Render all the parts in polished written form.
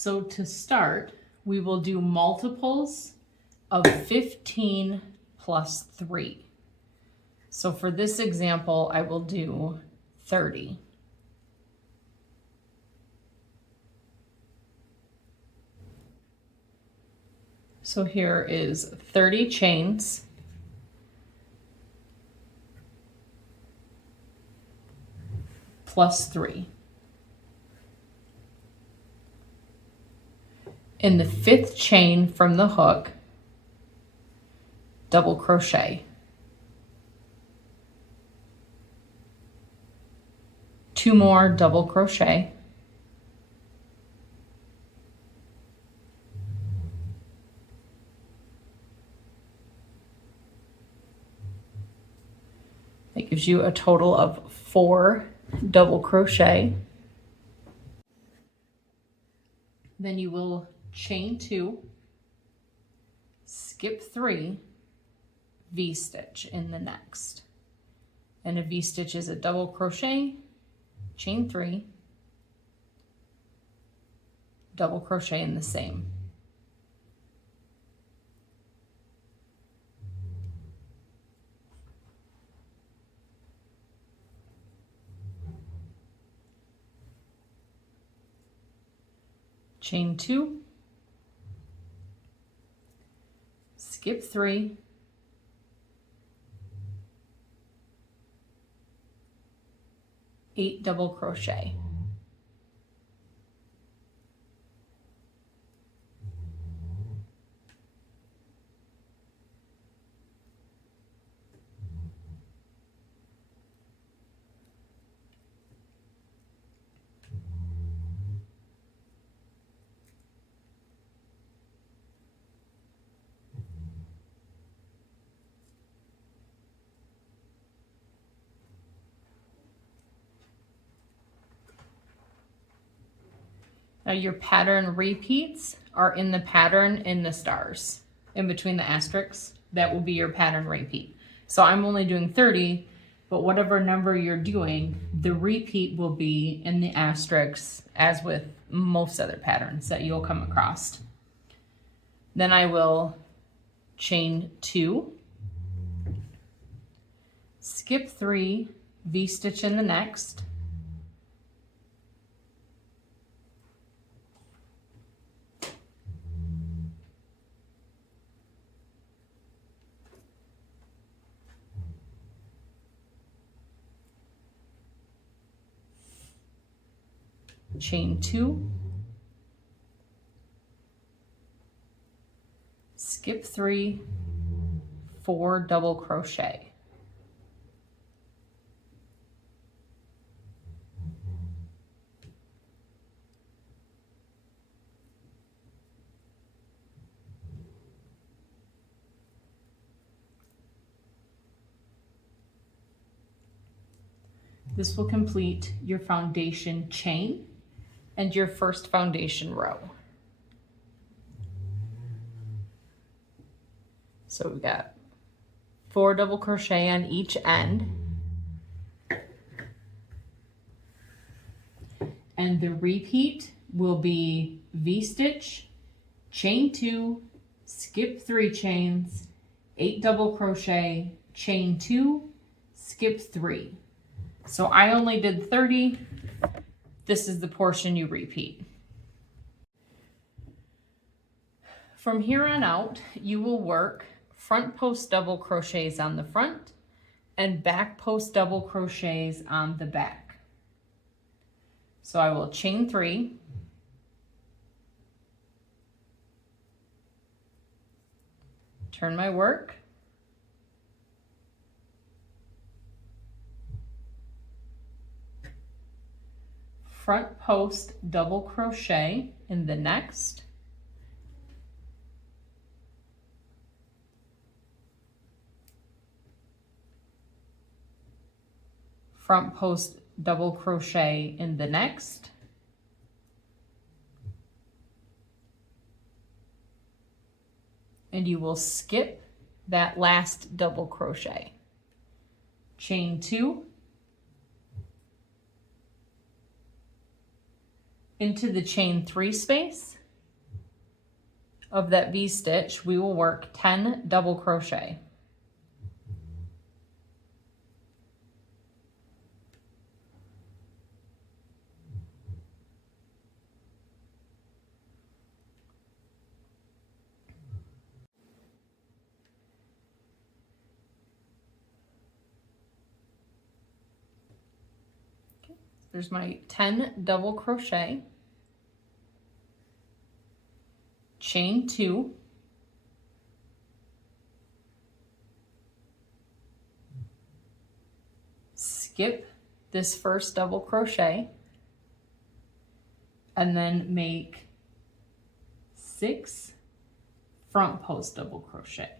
So to start, we will do multiples of 15 plus 3. So for this example, I will do 30. So here is 30 chains plus 3. In the 5th chain from the hook, double crochet. 2 more double crochet. That gives you a total of 4 double crochet. Then you will chain 2, skip 3, V-stitch in the next. And a V-stitch is a double crochet, chain 3, double crochet in the same. Chain 2, skip 3, eight double crochet. Now your pattern repeats are in the pattern in the stars, in between the asterisks. That will be your pattern repeat. So I'm only doing 30, but whatever number you're doing, the repeat will be in the asterisks, as with most other patterns that you'll come across. Then I will chain 2, skip 3, V-stitch in the next, chain 2, skip 3, 4 double crochet. This will complete your foundation chain and your first foundation row. So we've got 4 double crochet on each end. And the repeat will be V-stitch, chain 2, skip 3 chains, 8 double crochet, chain 2, skip 3. So I only did 30. This is the portion you repeat. From here on out, you will work front post double crochets on the front and back post double crochets on the back. So I will chain 3, turn my work, front post double crochet in the next, front post double crochet in the next, and you will skip that last double crochet. Chain 2, Into the chain 3 space of that V-stitch, we will work 10 double crochet. There's my 10 double crochet, chain 2, skip this first double crochet, and then make 6 front post double crochet.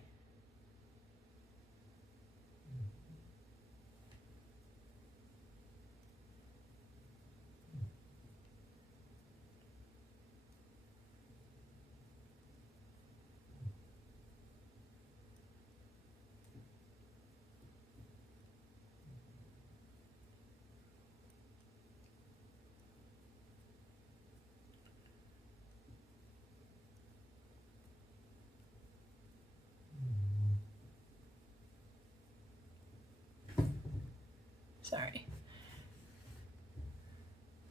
Sorry.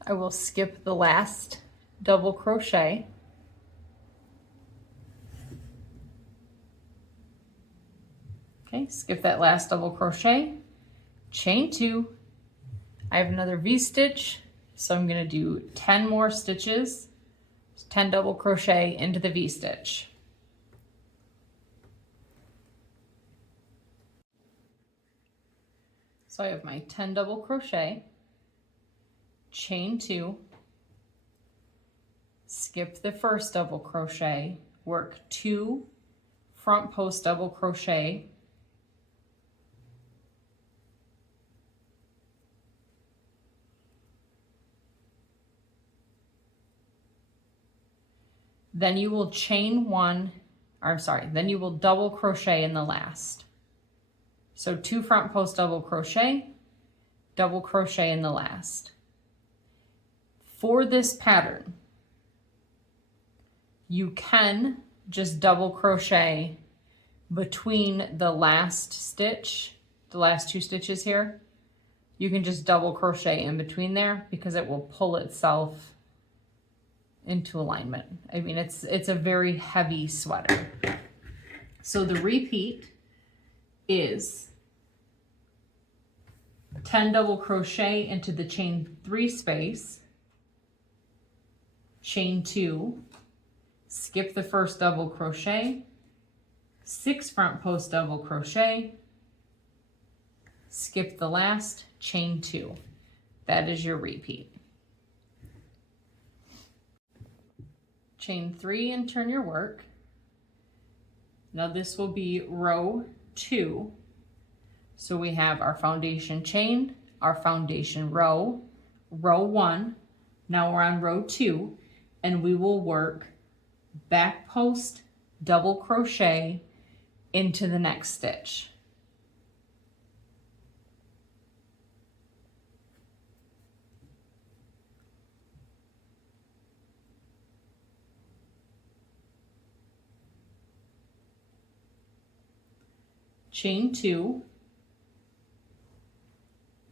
I will skip the last double crochet. Okay, skip that last double crochet, chain 2. I have another V-stitch, so I'm going to do 10 more stitches, 10 double crochet into the V-stitch. So I have my 10 double crochet, chain 2, skip the first double crochet, work 2 front post double crochet, then you will chain 1, then you will double crochet in the last. So 2 front post double crochet in the last. For this pattern, you can just double crochet between the last stitch, the last 2 stitches here. You can just double crochet in between there because it will pull itself into alignment. I mean, it's a very heavy sweater. So the repeat is 10 double crochet into the chain 3 space, chain 2, skip the first double crochet, 6 front post double crochet, skip the last, chain 2. That is your repeat. Chain 3 and turn your work. Now this will be row 2. So we have our foundation chain, our foundation row, row 1. Now we're on row 2, and we will work back post double crochet into the next stitch. Chain 2,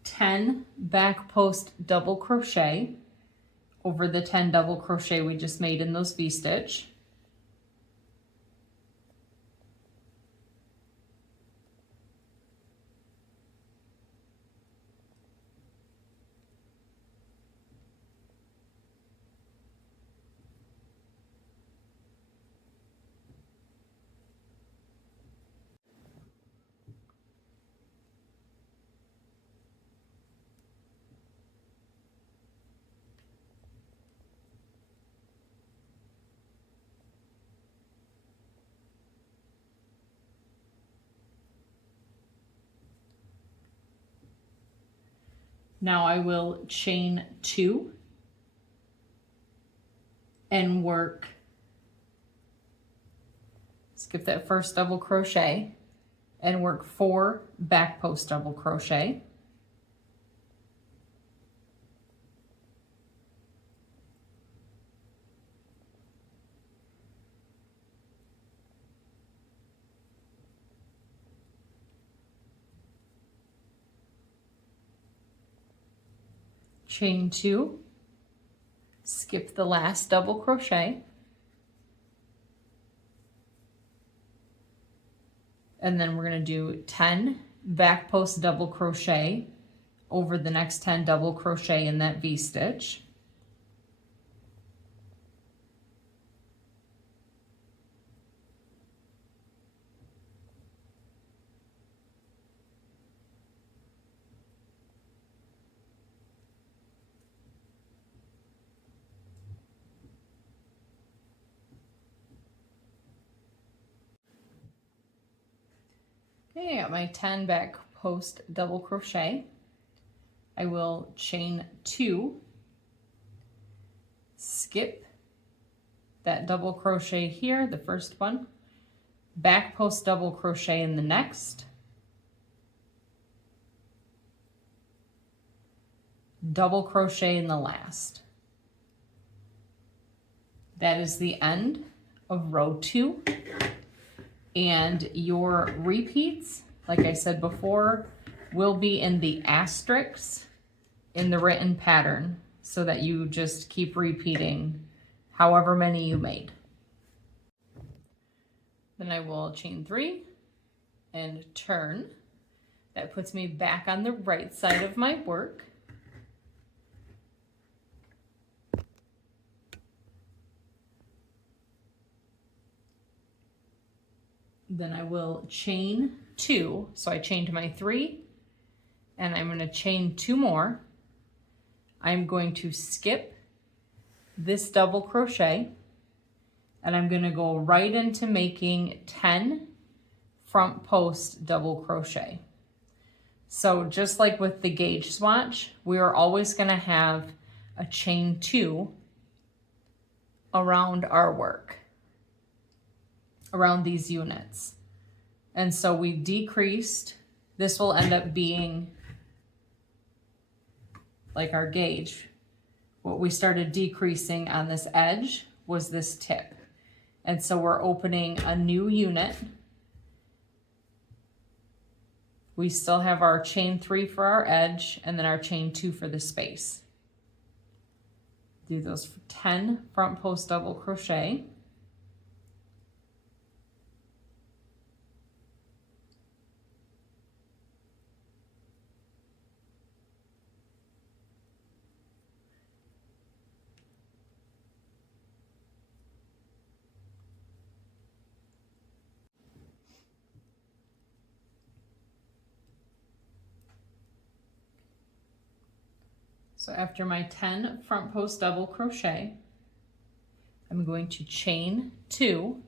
10 back post double crochet over the 10 double crochet we just made in those V-stitch. Now I will chain 2 and work, skip that first double crochet and work 4 back post double crochet. chain 2, skip the last double crochet, and then we're going to do 10 back post double crochet over the next 10 double crochet in that V-stitch. Okay, I got my 10 back post double crochet. I will chain 2, skip that double crochet here, the first one, back post double crochet in the next, double crochet in the last. That is the end of row 2. And your repeats, like I said before, will be in the asterisks in the written pattern, so that you just keep repeating however many you made. Then I will chain 3 and turn. That puts me back on the right side of my work. Then I will chain 2. So I chained my 3, and I'm going to chain 2 more. I'm going to skip this double crochet, and I'm going to go right into making 10 front post double crochet. So just like with the gauge swatch, we are always going to have a chain 2 around our work, around these units. And so we decreased, this will end up being like our gauge. What we started decreasing on this edge was this tip. And so we're opening a new unit. We still have our chain 3 for our edge, and then our chain 2 for the space. Do those for 10 front post double crochet. So after my 10 front post double crochet, I'm going to chain 2.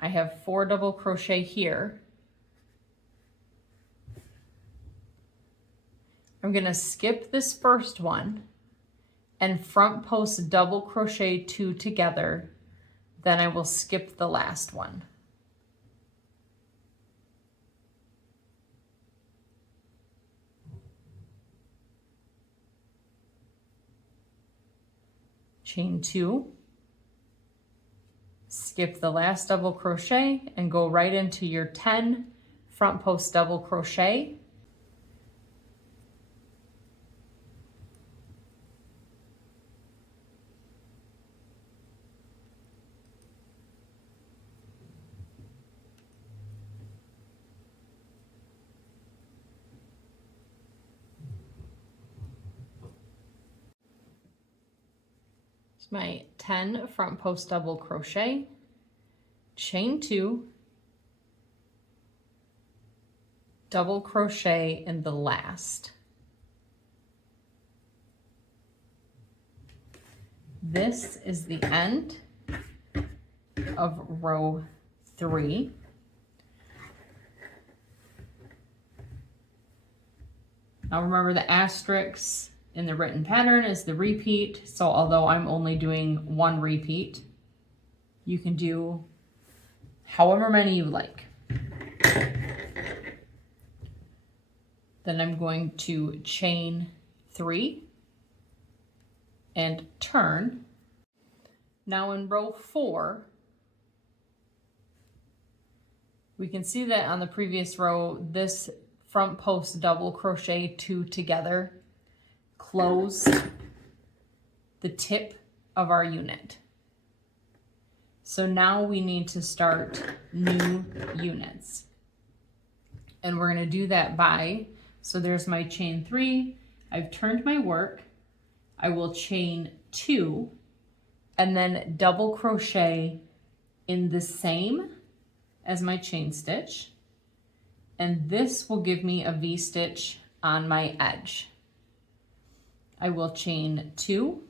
I have 4 double crochet here. I'm going to skip this first one and front post double crochet 2 together. Then I will skip the last one. Chain 2, skip the last double crochet and go right into your 10 front post double crochet. My 10 front post double crochet, chain 2, double crochet in the last. This is the end of row 3. Now remember, the asterisks in the written pattern is the repeat. So although I'm only doing 1 repeat, you can do however many you like. Then I'm going to chain 3 and turn. Now in row 4, we can see that on the previous row, this front post double crochet 2 together closed the tip of our unit. So now we need to start new units. And we're going to do that by, so there's my chain 3. I've turned my work. I will chain 2 and then double crochet in the same as my chain stitch. And this will give me a V-stitch on my edge. I will chain 2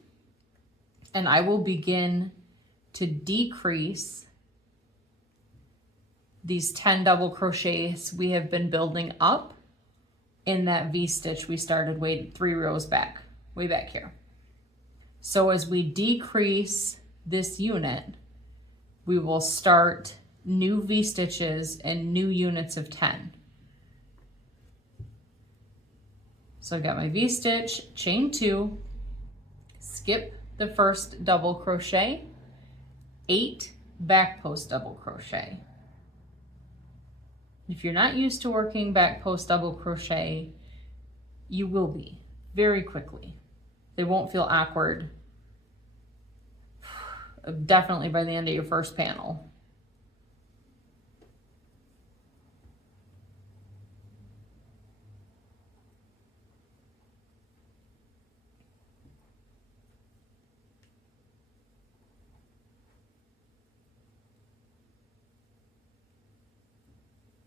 and I will begin to decrease these 10 double crochets we have been building up in that V-stitch we started way 3 rows back, way back here. So as we decrease this unit, we will start new V-stitches and new units of 10. So I got my V-stitch, chain 2, skip the first double crochet, 8 back post double crochet. If you're not used to working back post double crochet, you will be very quickly. They won't feel awkward, definitely by the end of your first panel.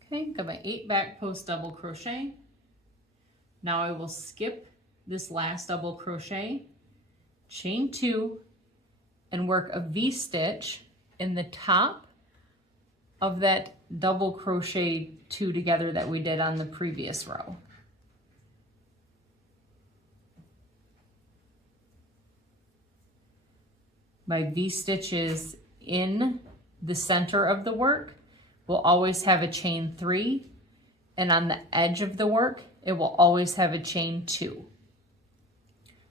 Okay, got my 8 back post double crochet. Now I will skip this last double crochet, chain 2, and work a V-stitch in the top of that double crochet 2 together that we did on the previous row. My V-stitches in the center of the work will always have a chain 3, and on the edge of the work, it will always have a chain 2.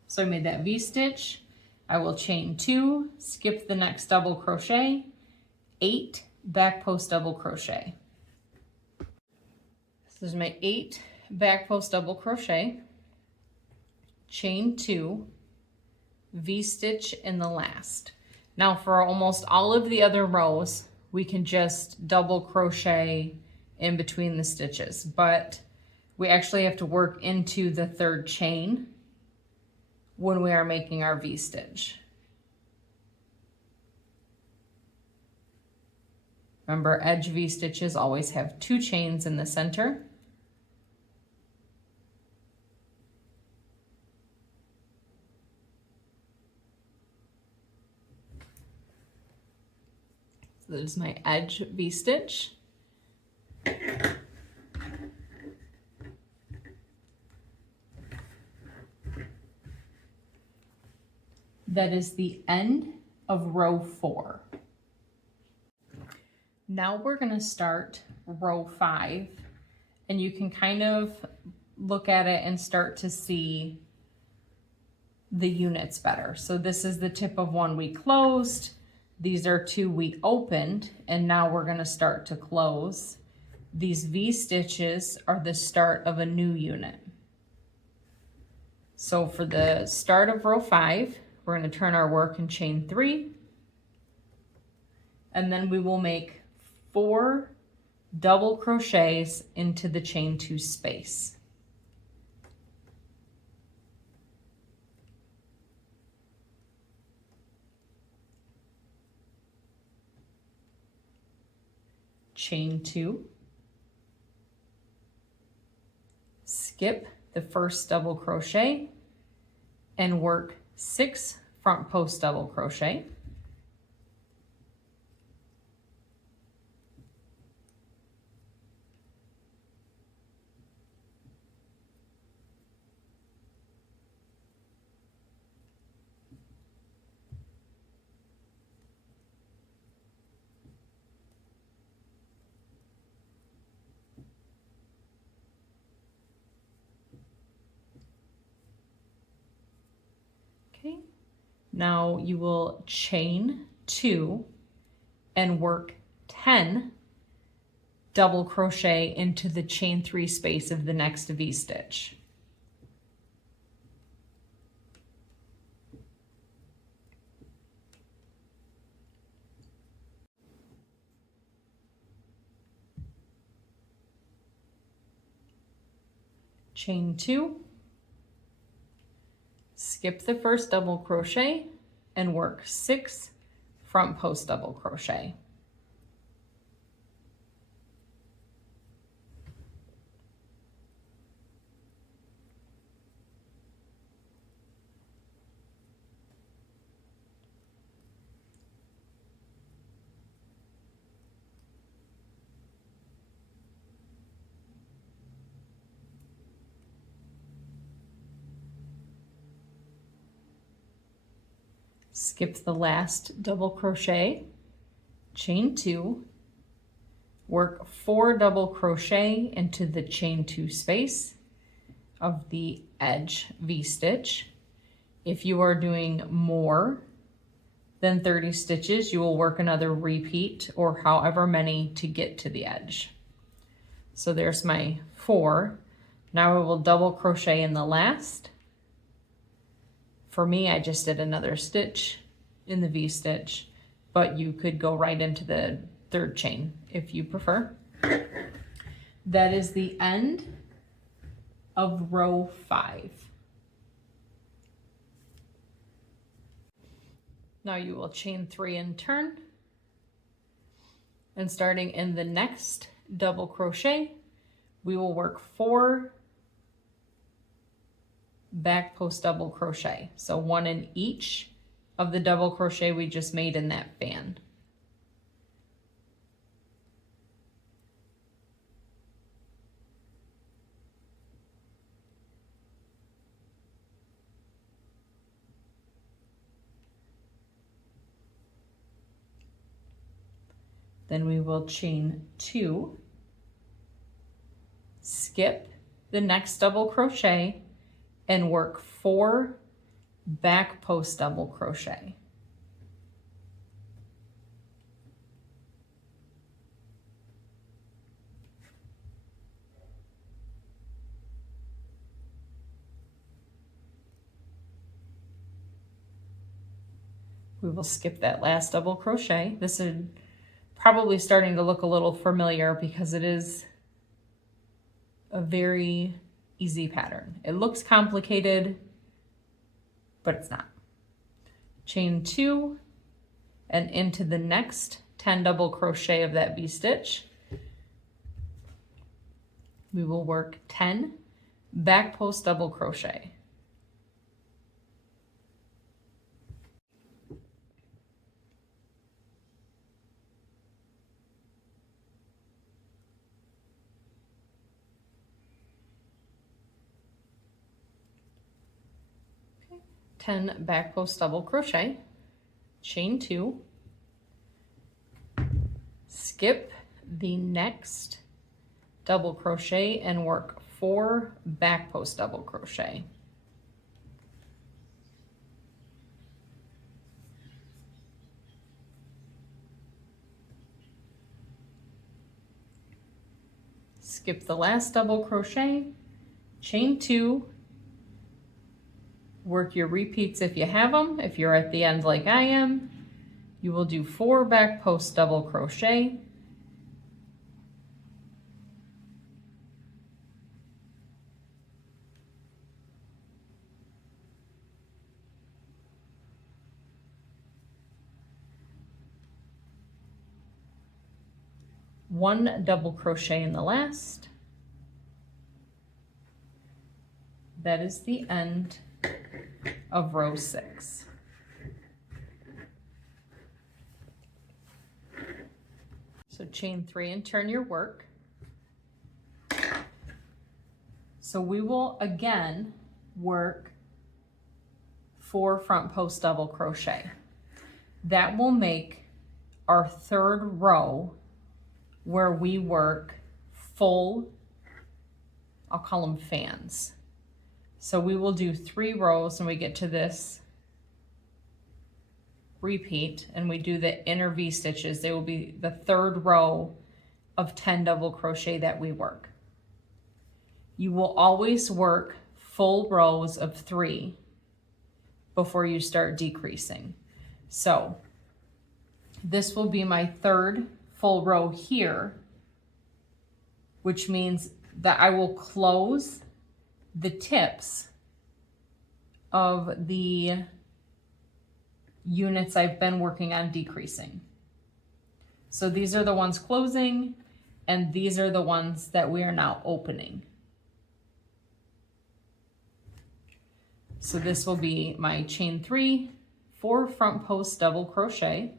So I made that V-stitch, I will chain 2, skip the next double crochet, 8 back post double crochet. This is my 8 back post double crochet, chain 2, V-stitch in the last. Now for almost all of the other rows, we can just double crochet in between the stitches, but we actually have to work into the 3rd chain when we are making our V-stitch. Remember, edge V-stitches always have 2 chains in the center. So that is my edge V-stitch. That is the end of row 4. Now we're going to start row 5, and you can kind of look at it and start to see the units better. So this is the tip of one we closed. These are 2 we opened, and now we're going to start to close. These V-stitches are the start of a new unit. So for the start of row 5, we're going to turn our work and chain 3, and then we will make 4 double crochets into the chain 2 space. Chain 2, skip the first double crochet, and work 6 front post double crochet. Okay, now you will chain 2 and work 10 double crochet into the chain 3 space of the next V-stitch. chain 2, skip the first double crochet, and work 6 front post double crochet. Skip the last double crochet, chain 2, work 4 double crochet into the chain 2 space of the edge V-stitch. If you are doing more than 30 stitches, you will work another repeat or however many to get to the edge. So there's my 4. Now I will double crochet in the last. For me, I just did another stitch in the V-stitch, but you could go right into the 3rd chain if you prefer. That is the end of row 5. Now you will chain 3 and turn, and starting in the next double crochet, we will work 4 back post double crochet. So 1 in each of the double crochet we just made in that band. Then we will chain 2, skip the next double crochet, and work 4 back post double crochet. We will skip that last double crochet. This is probably starting to look a little familiar because it is a very easy pattern. It looks complicated, but it's not. Chain 2 and into the next 10 double crochet of that V-stitch. We will work 10 back post double crochet. Okay. 10 back post double crochet, chain 2, skip the next double crochet and work 4 back post double crochet. Skip the last double crochet, chain 2, work your repeats if you have them. If you're at the end like I am, you will do 4 back post double crochet, one double crochet in the last. That is the end of row 6. So chain 3 and turn your work. So we will again work 4 front post double crochet. That will make our 3rd row where we work full, I'll call them fans. So we will do 3 rows when we get to this repeat and we do the inner V stitches. They will be the 3rd row of 10 double crochet that we work. You will always work full rows of 3 before you start decreasing. So this will be my 3rd full row here, which means that I will close the tips of the units I've been working on decreasing. So these are the ones closing, and these are the ones that we are now opening. So this will be my chain 3, 4 front post double crochet,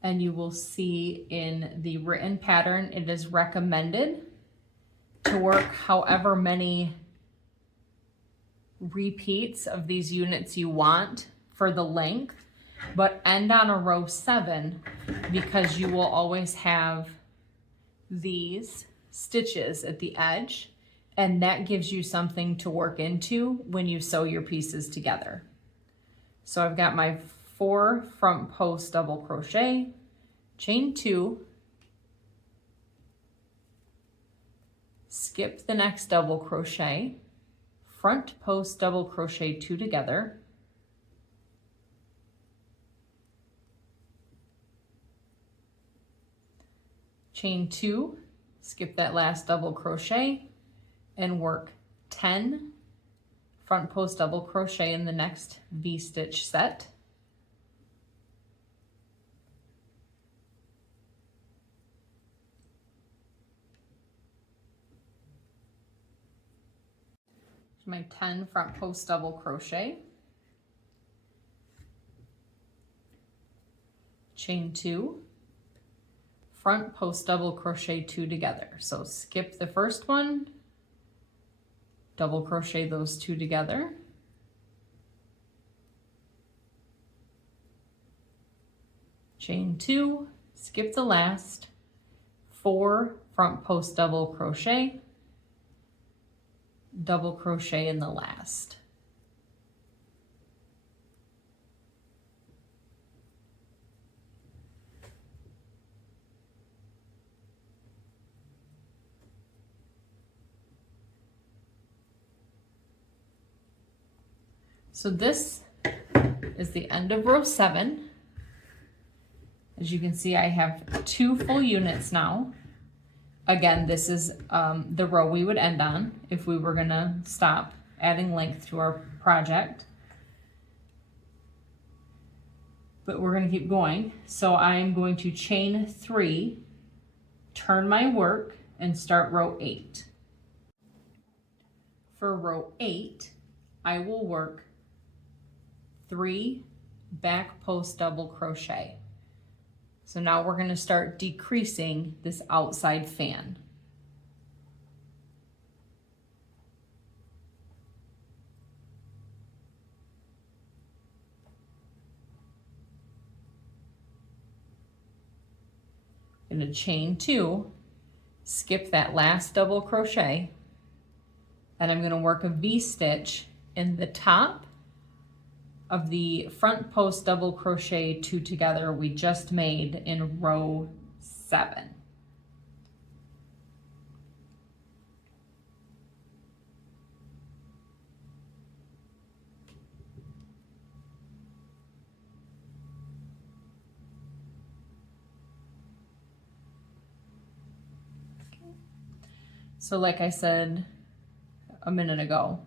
and you will see in the written pattern, it is recommended to work however many repeats of these units you want for the length, but end on a row 7 because you will always have these stitches at the edge, and that gives you something to work into when you sew your pieces together. So I've got my 4 front post double crochet, chain 2, skip the next double crochet, front post double crochet 2 together, chain 2, skip that last double crochet, and work 10 front post double crochet in the next V-stitch set. My 10 front post double crochet, chain 2, front post double crochet 2 together. So skip the first one, double crochet those 2 together, chain 2, skip the last, 4 front post double crochet, double crochet in the last. So this is the end of row 7. As you can see, I have 2 full units now. Again, this is the row we would end on if we were gonna stop adding length to our project. But we're gonna keep going. So I'm going to chain 3, turn my work, and start row 8. For row 8, I will work 3 back post double crochet. So now we're going to start decreasing this outside fan. I'm going to chain 2, skip that last double crochet, and I'm going to work a V-stitch in the top of the front post double crochet 2 together we just made in row 7. So like I said a minute ago,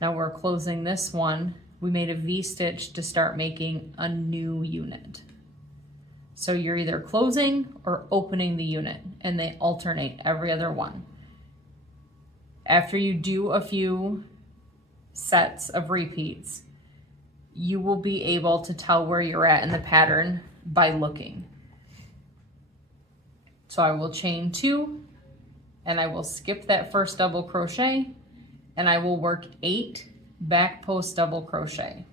now we're closing this one. We made a V-stitch to start making a new unit. So you're either closing or opening the unit, and they alternate every other one. After you do a few sets of repeats, you will be able to tell where you're at in the pattern by looking. So I will chain 2, and I will skip that first double crochet, and I will work 8 back post double crochet.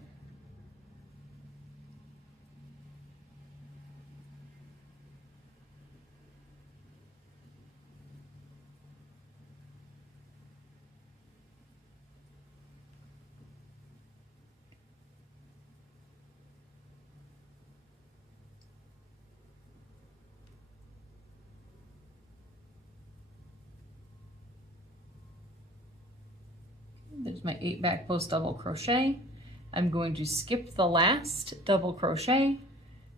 There's with my 8 back post double crochet. I'm going to skip the last double crochet,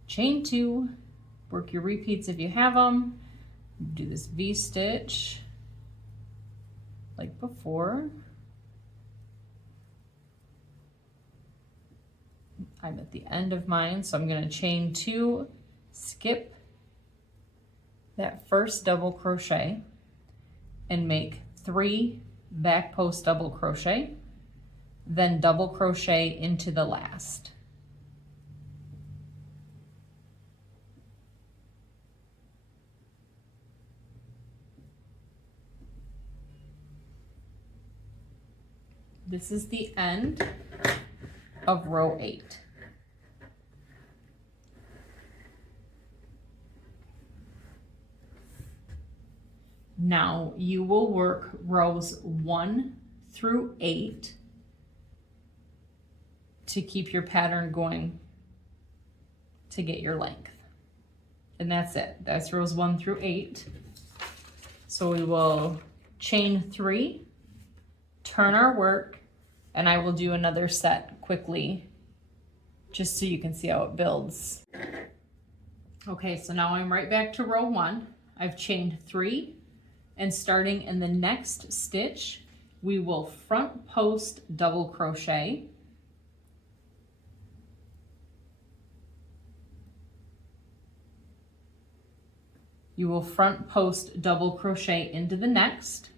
chain 2, work your repeats if you have them, do this V-stitch like before. I'm at the end of mine, so I'm going to chain 2, skip that first double crochet, and make 3 back post double crochet, then double crochet into the last. This is the end of row 8. Now you will work rows 1 through 8 to keep your pattern going to get your length. And that's it. That's rows 1 through 8. So we will chain 3, turn our work, and I will do another set quickly just so you can see how it builds. Okay, so now I'm right back to row 1. I've chained 3. And starting in the next stitch, we will front post double crochet. You will front post double crochet into the next.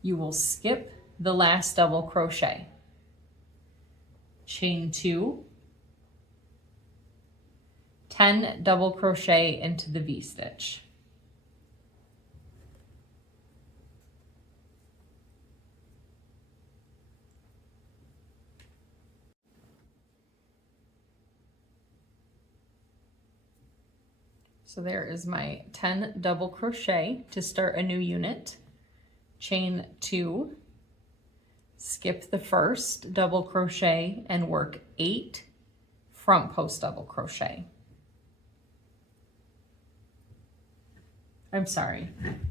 You will skip the last double crochet. Chain 2. 10 double crochet into the V-stitch. So there is my 10 double crochet to start a new unit. Chain 2, skip the first double crochet and work 8 front post double crochet. I'm sorry,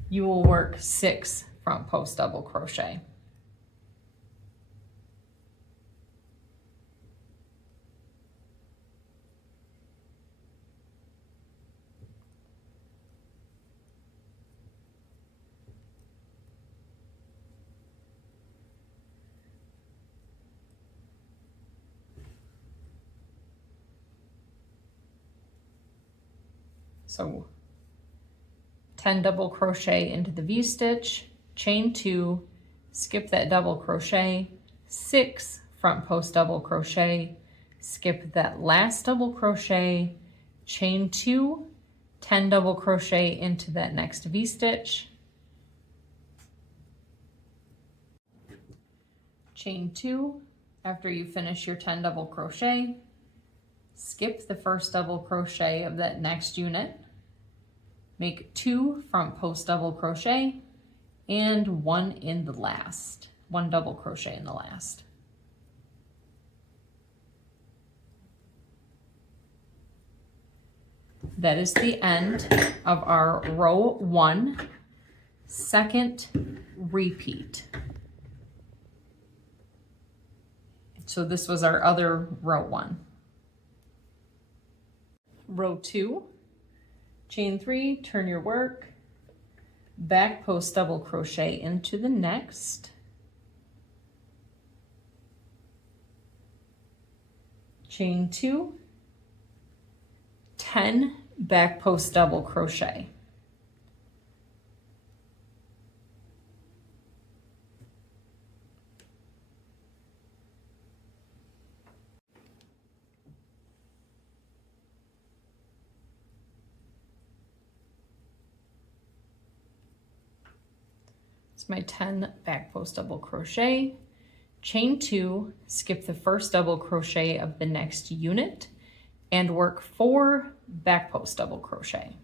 you will work 6 front post double crochet. So 10 double crochet into the V-stitch, chain 2, skip that double crochet, 6 front post double crochet, skip that last double crochet, chain 2, 10 double crochet into that next V-stitch, chain 2 after you finish your 10 double crochet, skip the first double crochet of that next unit, make 2 front post double crochet and 1 in the last, 1 double crochet in the last. That is the end of our row 1 second repeat. So this was our other row 1. Row 2, chain 3, turn your work, back post double crochet into the next, chain 2, 10 back post double crochet. My 10 back post double crochet, chain 2, skip the first double crochet of the next unit and work 4 back post double crochet.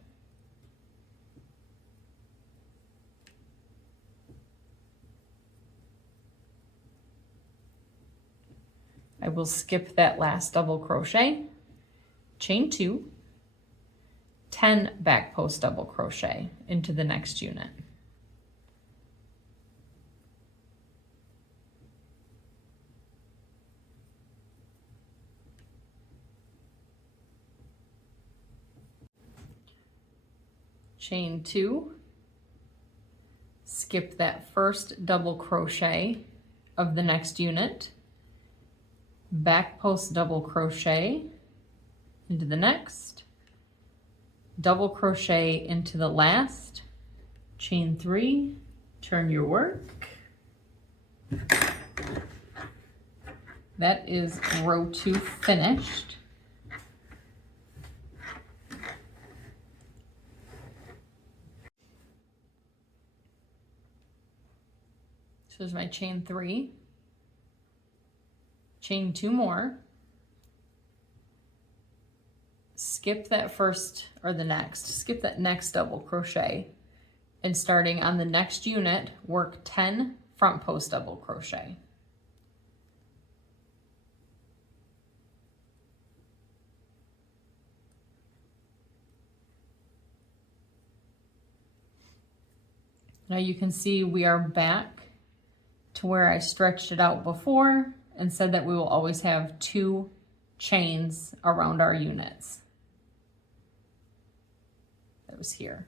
I will skip that last double crochet, chain 2, 10 back post double crochet into the next unit. chain 2, skip that first double crochet of the next unit, back post double crochet into the next, double crochet into the last, chain 3, turn your work. That is row 2 finished. So there's my chain 3, chain 2 more, skip that first or the next, skip that next double crochet, and starting on the next unit, work 10 front post double crochet. Now you can see we are back to where I stretched it out before and said that we will always have 2 chains around our units. That was here.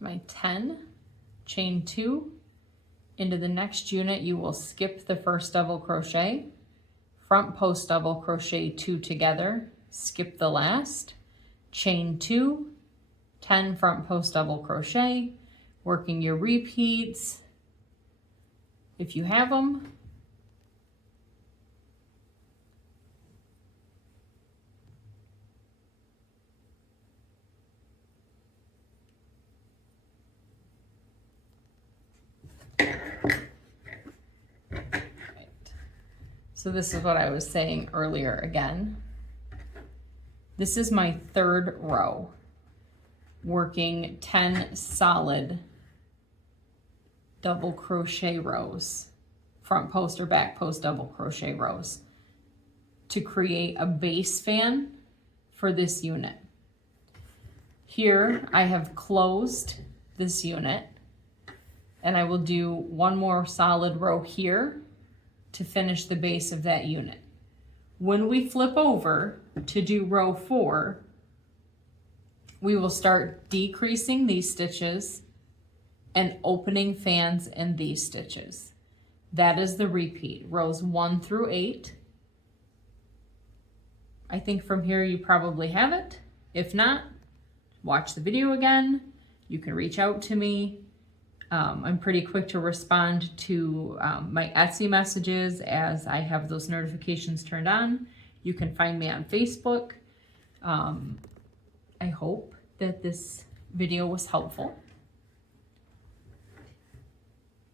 My 10, chain 2, into the next unit you will skip the first double crochet, front post double crochet 2 together, skip the last, chain 2, 10 front post double crochet, working your repeats if you have them. So this is what I was saying earlier again. This is my 3rd row, working 10 solid double crochet rows, front post or back post double crochet rows, to create a base fan for this unit. Here I have closed this unit, and I will do 1 more solid row here to finish the base of that unit. When we flip over to do row 4, we will start decreasing these stitches and opening fans in these stitches. That is the repeat, rows 1 through 8. I think from here you probably have it. If not, watch the video again. You can reach out to me. I'm pretty quick to respond to my Etsy messages as I have those notifications turned on. You can find me on Facebook. I hope that this video was helpful.